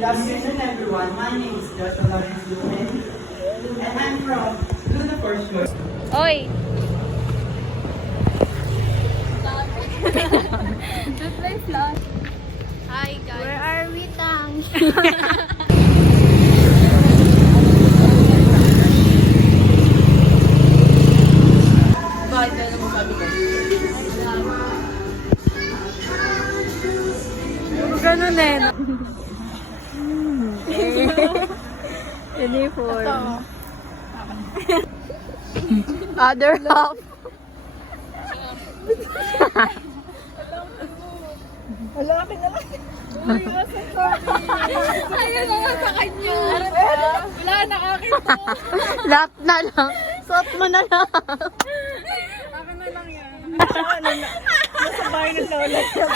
Good afternoon, everyone. My name is Joshua Lawrence Lumen, and I'm from Luna Forshore. Oy! Hi guys. Where are we, Tang? Bakit na naman sabi ko? Ganun eh. Uniform. Other half. Wala kami na lang. Ayun na nga sa kanya. Wala na akin to. Lahat na lang. Suot mo na lang. Akin na lang yan. Ano na? Nasa bahay ng lola siya.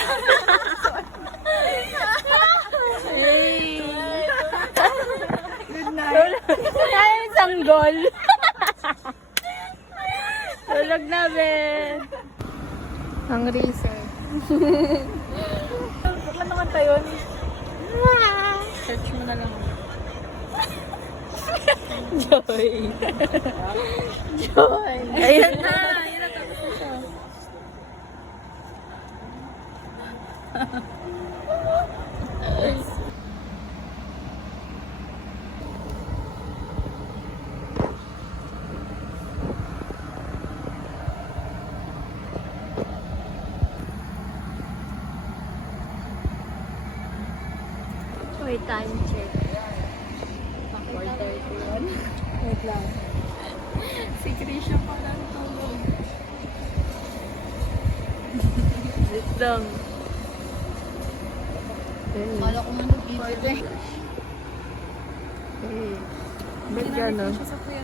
Good night. Ay, sanggol. Tulog na, Ben. Ang research. Bakit naman tayo? Search mo na lang. Joy. Joy. Ayan na. Ayan na, tapos na siya. Wait, time check. 4:31. Wait lang. Si Krisha pa lang tulog. Wait lang. Kala ko man nag-ibig. Hey. Ba't gano'n? Siya sa kuya.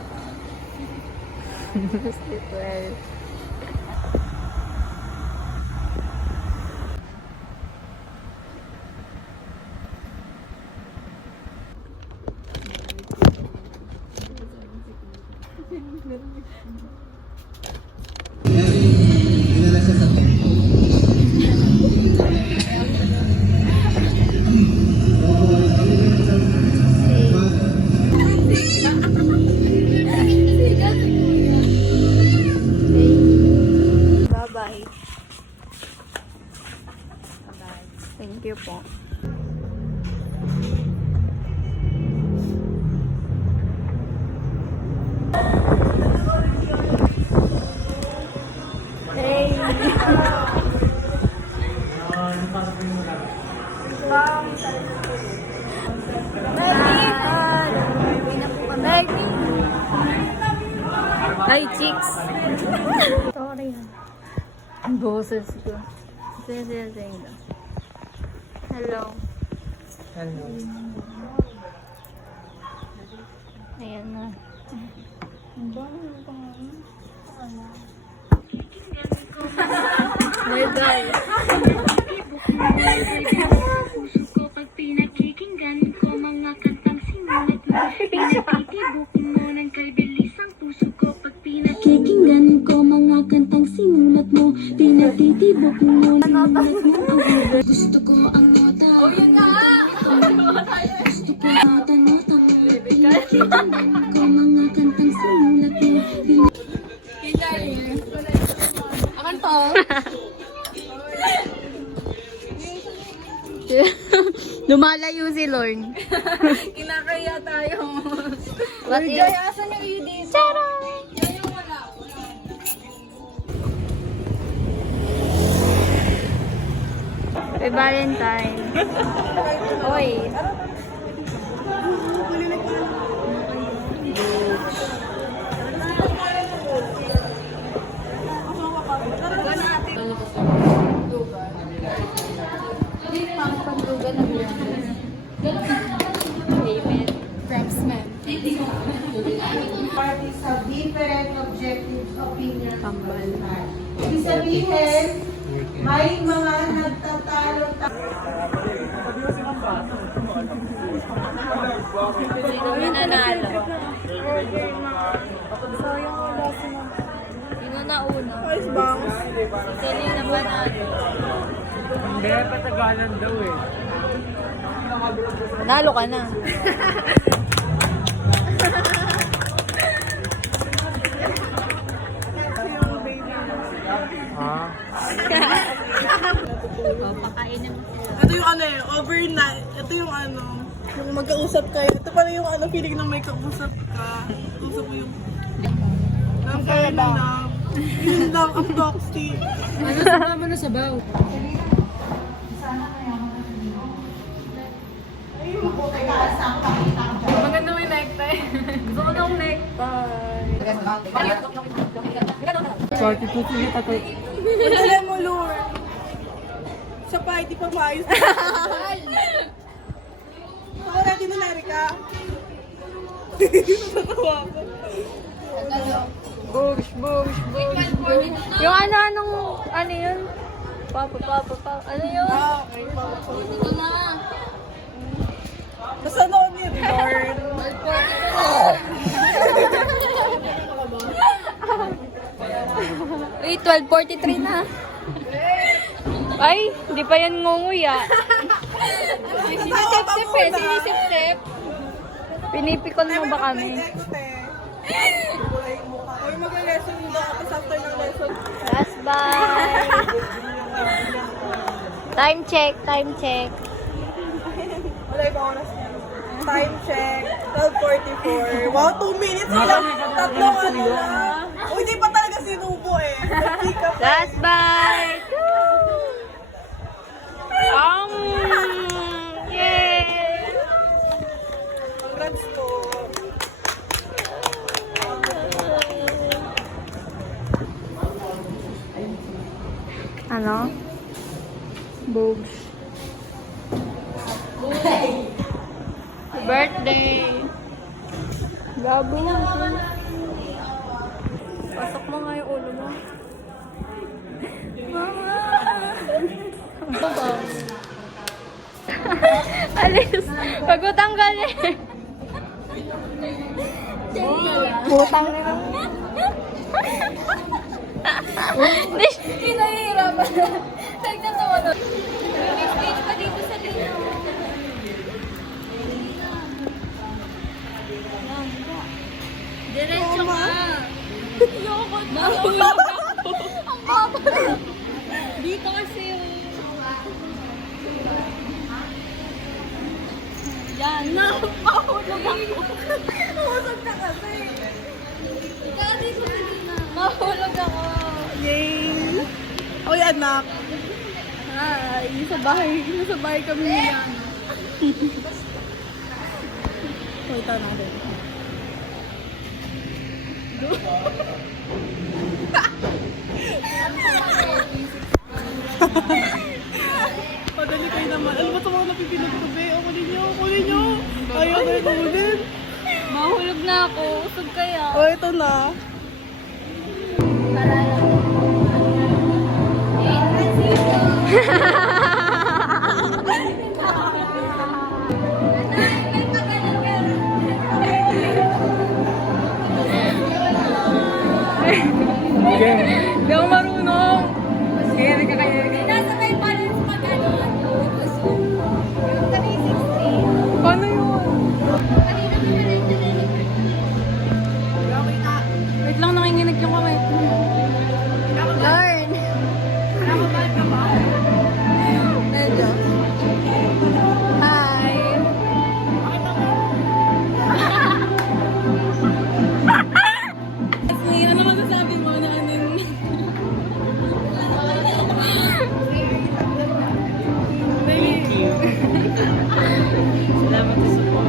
Sleep well. Bye-bye. Thank you po. Hey! Hi, chicks! Sorry. Ang boses ko. Sige. Hello. Hello. Ayan na. My God. Puso ko pag pinakikinggan ko mga kantang sinulat mo. Pinatitibok mo ng kalbilis ang puso ko pag pinakikinggan ko mga kantang sinulat mo. Pinatitibok mo ng sinulat mo. Gusto ko ang nota. Oh, yun na! Gusto ko ang nota. Pinakikinggan ko mga kantang sinulat mo. Akan to. Lumalayo si Lorne. Kinakaya tayo. What is? Joy, asan yung iyo dito? Yan yung wala. Happy Valentine. Oy. Amen. Craftsman. Parties have different objectives, opinions, Kambal. Ibig sabihin, may mga nagtatalo. Sino mananalo? Sayang wala sila. Sino nauna? Ayos bangs. Sino yung napanalo? Hindi, patagalan daw eh. Nalo ka na. Pakainin mo sila. Ito yung ano eh, overnight. Ito yung ano, yung magkausap kayo. Ito pala yung ano, feeling na may kausap ka. Usap mo yung... Ang kaya na love. Yun lang, ang toxic. Maganda may necktie. Gusto ko ng necktie. Alam mo, Lord. Sa pa, hindi pa maayos. Ako ready na, Erika. Natatawa ko. Bush. Yung ano yun? Papa. Ano yun? Ah, okay. Ito na. Basta noon yun, Lord. Wait, 12:43 na. Ay, hindi pa yan ngunguya. Sinisip-sip eh, sinisip-sip. Pinipikon mo ba kami? Or mag-lesson na tapos after ng lesson. Last bye. Time check. Wala ibang oras na. Time check, 12:44. Wow, 2 minutes lang. Tatlong ano lang. Oh, hindi pa talaga sinubo eh. Pick up. Last bite! Yay! Congrats po. Ano? Boobs. Birthday! Gabo. Pasok mo nga yung ulo mo. Mama! Alis! Pag mo tanggalin! Butang na lang. Hindi nahihirapan. Tignan mo ano. May stage pa dito sa lino. Diretso ka. Mahulog ako. Ang baba. Dito kasi yung... Yan. Mahulog ako. Mahulog na kasi. Mahulog ako. Yay! Oy, anak. Hi. Sa bahay kami niyan. Wait, natin. Padali kayo naman. Ano ba ito mga napipinag ko, be? O, kunin nyo. Ayaw na ito ulit. Mahulog na ako. Usog kaya. O, ito na. Hindi ako marunong. Kaya kaya. Nasa may balance pa gano'n. Yung kami 60. Paano yun? Kanina ko na rin wait lang, nanginginig yung kamay ko. Learn. Nakabal ka ba? Medyo. Hi. Ano masasabi mo na ano yun? Thank you. Salamat sa support.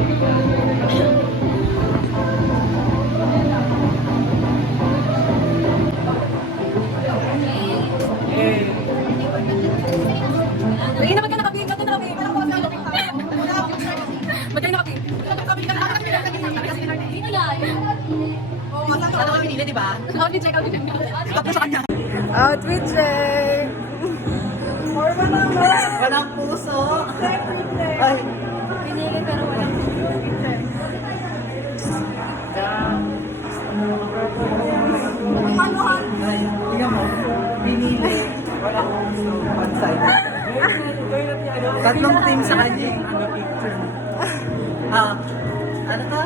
Lagi na ba't ka nakaping? Ba't ka nakaping? Ba't ka nakaping? Outfit check! Forma naman! Walang puso. Ay, Pinili pero walang tingnan mo. Pinili. Walang puso. One side. Tatlong team sa kanya. Ano ka?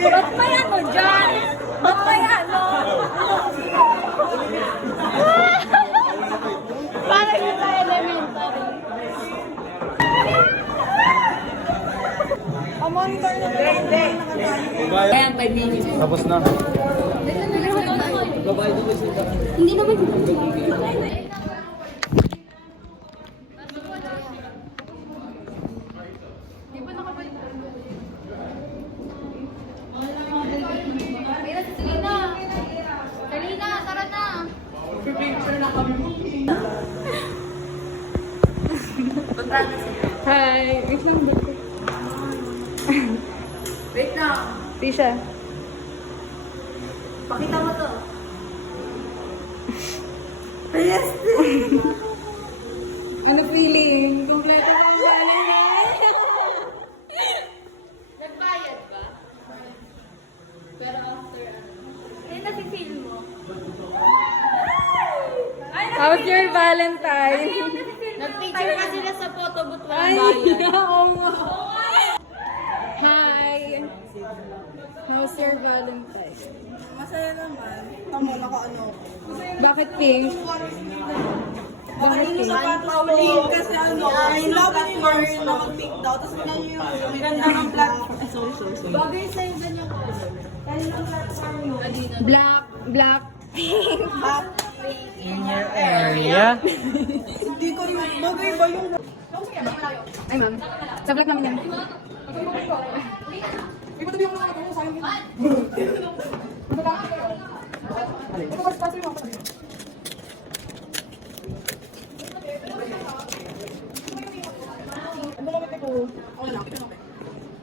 Ba't may ano dyan? Ba't may ano? Parang yung sa elementary. Monitor na lang. Ayan, 5 minutes. Tapos na. Hindi naman. Selena, tara na. Hi. Wait lang ba? Wait lang. Tisha. Pakita mo to. Ano feeling? Kompleto na yung Nagbayad ba? Pero after ano? Ano nafe-feel mo? How's your Valentine? Nag-picture ka sila sa photo booth walang bayad. Oo nga. Hi! How's your Valentine? Masaya naman. Tama, naka-ano. Bakit pink? Bakit Yung pink? sapatos ko, kasi ano, sinabi ni Mars na mag-pink daw, tapos tignan niyo yung ganda ng platform. Sorry. Bagay sa'yo ganyan ko. Black, black, pink. In your area. Hindi ko rin, bagay ba yung... Ay ma'am, sa vlog namin yan.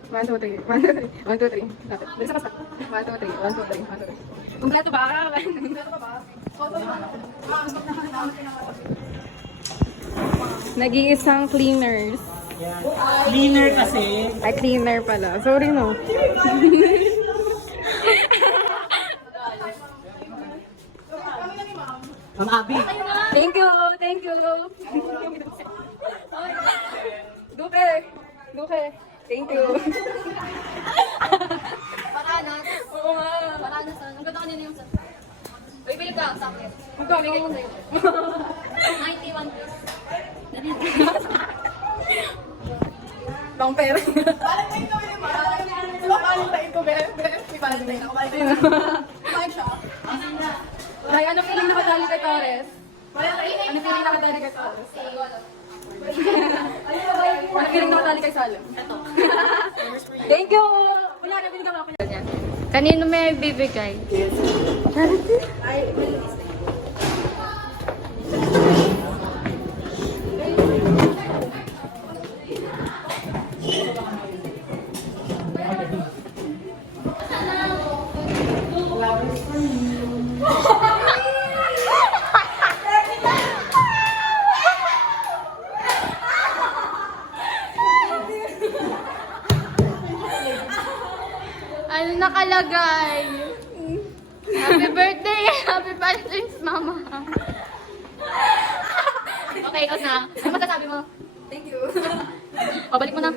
One, two, three. One, two, three. One, two, three. Lapit. Dali sa kasta. One, two, three. One, two, three. One, two, three. Kumpleto ba? Nag-iisang cleaners. Cleaner kasi. Ay, cleaner pala. Sorry, no. Ma'am Abby. Thank you. Thank you. Duke. Duke. Thank you. Paranas. Oo nga. Paranas. Ang ganda kanina yung sa... Uy, bilip ka. Sakit. Magkano? Bigay ko sa'yo. 91 pesos. Bang pera. Valentine ko yun, ma. Diba Valentine ko, be? May Valentine ako. Valentine ako. Kumain siya. Ay, ano feeling nakadali kay Torres? Ano feeling nakadali kay Torres? Ano feeling nakadali kay Salim? Ito. Thank you! Wala na, binigyan mo ako niya. Kanino may bibigay? Ano nakalagay? Happy birthday! Happy Valentine's, Mama! Okay, ikaw na. Ano masasabi mo? Thank you. Pabalik mo na.